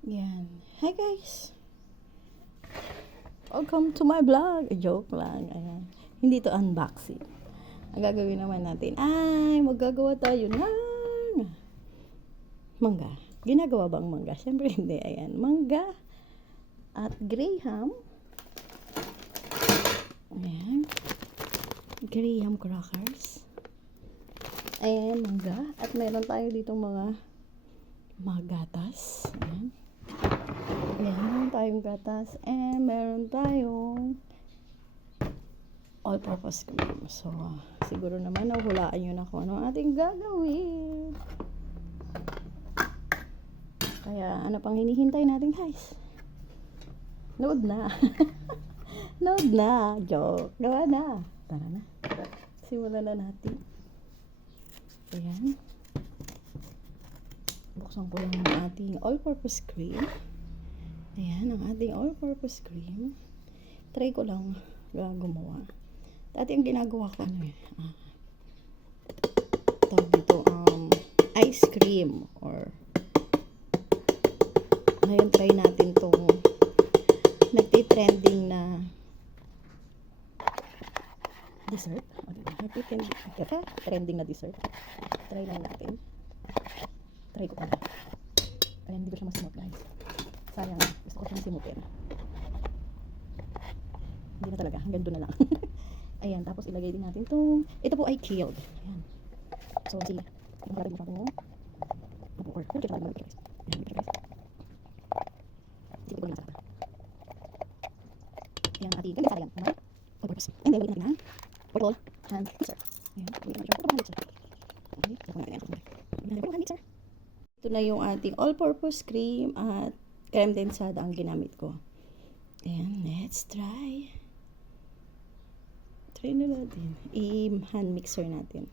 Yan. Hi guys! Welcome to my vlog. Joke lang. Ayan. Hindi to unboxing. Ang gagawin naman natin ay maggagawa tayo ng mangga. Ginagawa ba ang mangga? Siyempre hindi. Ayan. Mangga at graham. Ayan. Graham crackers. Ayan. Mangga. At meron tayo dito mga gatas. Ayan. Meron tayong gatas and meron tayong all-purpose cream. So, siguro naman nahulaan nyo na kung ano ating gagawin. Kaya, ano pang hinihintay natin, guys? Load na. Load na. Joke. Gawa na. Tara na. Simulan na natin. Ayan. Buksan ko lang ang ating all-purpose cream. Ayan, ang ating all-purpose cream. Try ko lang gumawa. Dati ang ginagawa ko, tawag dito, ice cream. Or, ngayon try natin tong nagtitrending na dessert. Trending na dessert. Try lang natin. Try ko pala. Ayan, hindi ko siya masimot, guys. Sayang, gusto ko siyang simupin. Hindi na talaga, hanggang doon na lang. Ayan, tapos ilagay din natin itong, ito po ay killed. Ayan. So, sige. Ito natin mo siya or, pero check natin mga guys. Ayan, guys. Sige ko lang sa kata. Ayan, ating, ganda sayang. All purpose. And then, natin na, purple, and mixer. Ayan, purple, and mixer. Okay, ito natin yan. Purple, and mixer. Ito na yung ating all-purpose cream at creme densada ang ginamit ko. Ayan, let's try. Try na natin. I-hand mixer natin.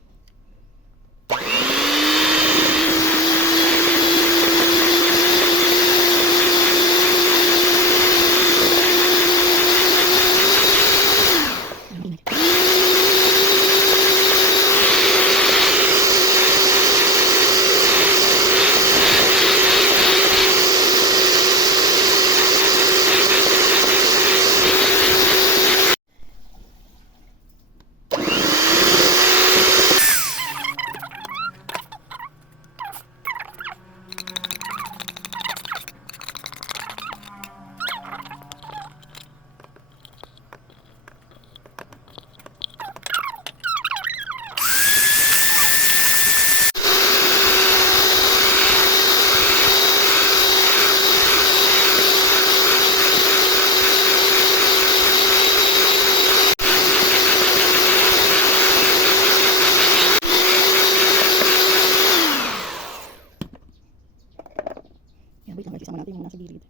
Isama natin yung nasa gilid.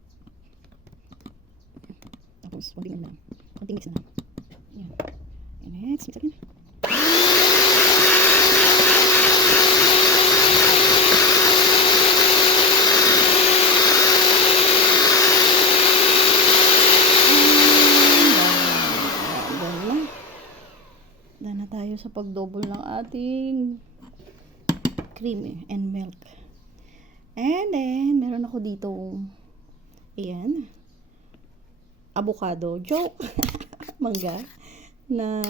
Tapos, konting ano lang. Konting mix na lang. Ayan. And next, mix natin. Dahil na tayo sa pag-double ng ating cream and milk. And then, meron ako dito, ayan, avocado, joke, mangga, na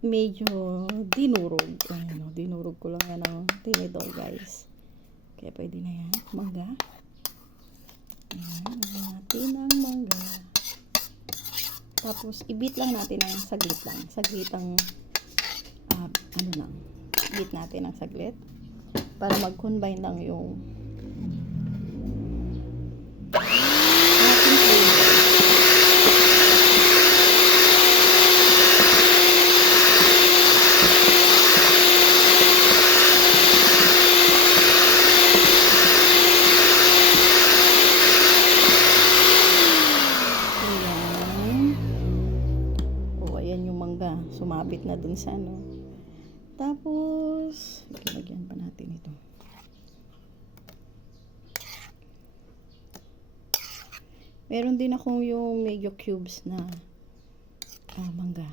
medyo dinurog. Ayan, dinurog ko lang yan ng tinidor, guys. Kaya pwede na yan, mangga. Ayan, lagyan natin ang mangga. Tapos, i-beat lang natin ng saglit lang. Saglit ang, beat natin ng saglit. Para mag-combine lang yung ating flavor. Ayan. O, ayan yung mangga. Sumabit na dun sa ano. Tapos, lagyan pa natin ito. Meron din akong yung medyo cubes na mangga.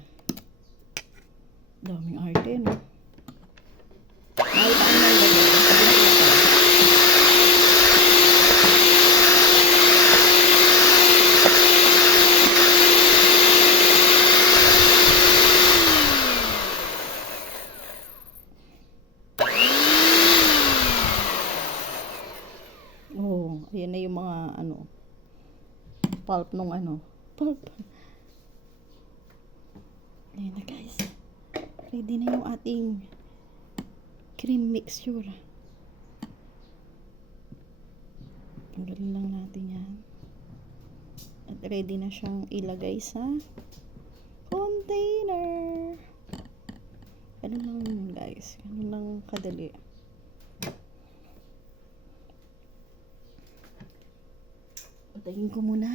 Daming arte, no? Ay, paano Ayan na yung mga, pulp nung pulp. Ayan na guys. Ready na yung ating cream mixture. Tanggalin lang natin yan. At ready na siyang ilagay sa container. Ganun lang yun guys. Ganun lang kadali. Patayin ko muna.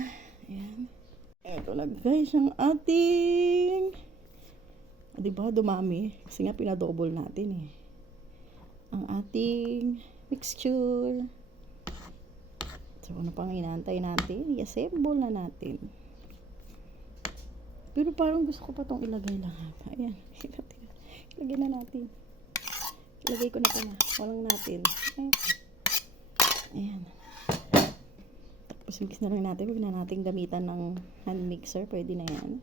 Ayan. Ito na guys ang ating, diba dumami? Kasi nga pinadouble natin eh. Ang ating mixture. So ano pang inaantay natin? I-assemble na natin. Pero parang gusto ko pa itong ilagay lang. Ayan. Ilagay na natin. Ilagay ko na pala. Walang natin. Ayan. Tapos mix na lang natin. Huwag na natin gamitan ng hand mixer. Pwede na yan.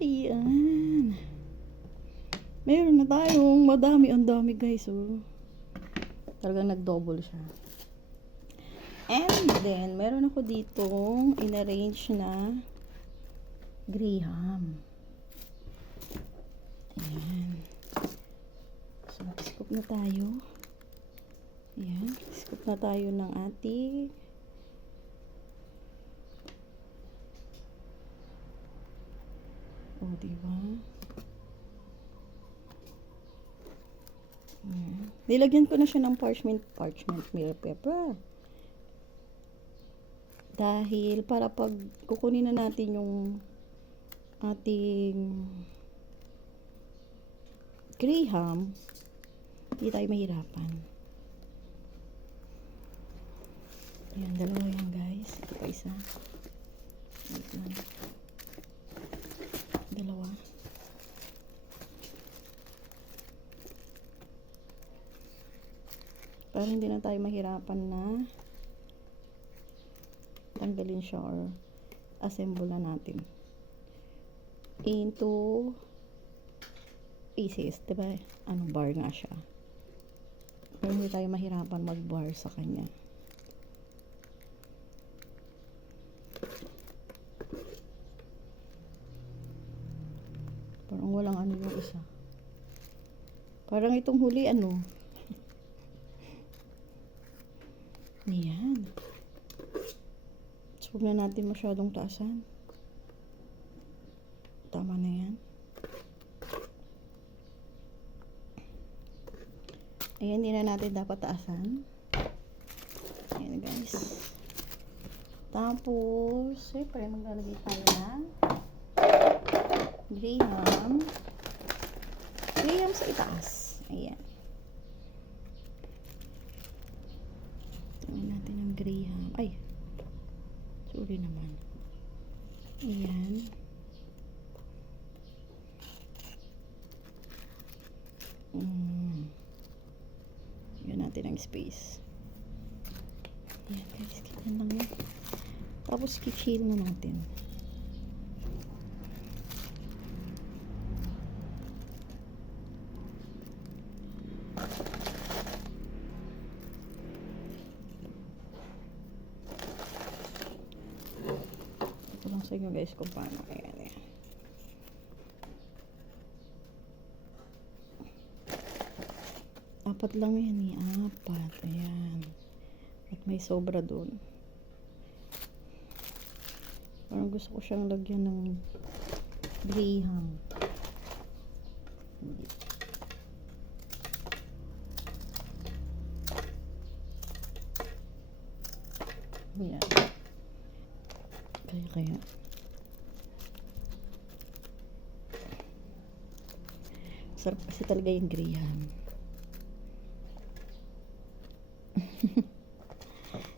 Ayan. Meron na tayong madami. Ang dami guys. Oh. Talagang nag-double siya. And then, meron ako ditong in-arrange na graham. Ayan. So, scoop na tayo. Ayan. Scoop na tayo ng ating diba? Ayan. Nilagyan ko na siya ng parchment mirror paper. Dahil para pag kukunin na natin yung ating graham, hindi tayo mahirapan. Ayan, dalawa yan guys. Ito pa isa. Wait lang. Dalawa. Para hindi na tayo mahirapan na tanggalin siya or assemble na natin into pieces, diba? Bar nga siya. Pero hindi tayo mahirapan mag-bar sa kanya. Parang walang yung isa. Parang itong huli Ayan. Huwag na natin masyadong taasan. Tama na yan. Ayan, hindi na natin dapat taasan. Ayan guys. Tapos, siyempre maglalagay tayo ng graham. Graham sa itaas. Ayan. Tingnan natin ang graham. Ay! Sorry naman. Ayan. Yan natin ang space. Ayan guys, ganyan lang yan. Tapos kichill na natin. Sa inyo guys kung paano. Ayan. Apat lang yan eh. Apat. Ayan. At may sobra doon. Parang gusto ko siyang lagyan ng graham. Ayan. Kaya. Sarap kasi talaga yung graham.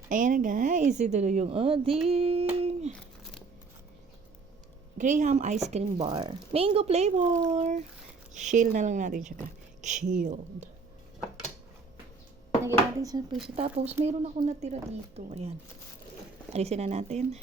Ayan na guys. Ito na yung ating graham ice cream bar. Mango flavor. Chill na lang natin siya. Chilled. Lagyan natin sa piso. Tapos, mayroon ako natira dito. Ayan. Alisin na natin.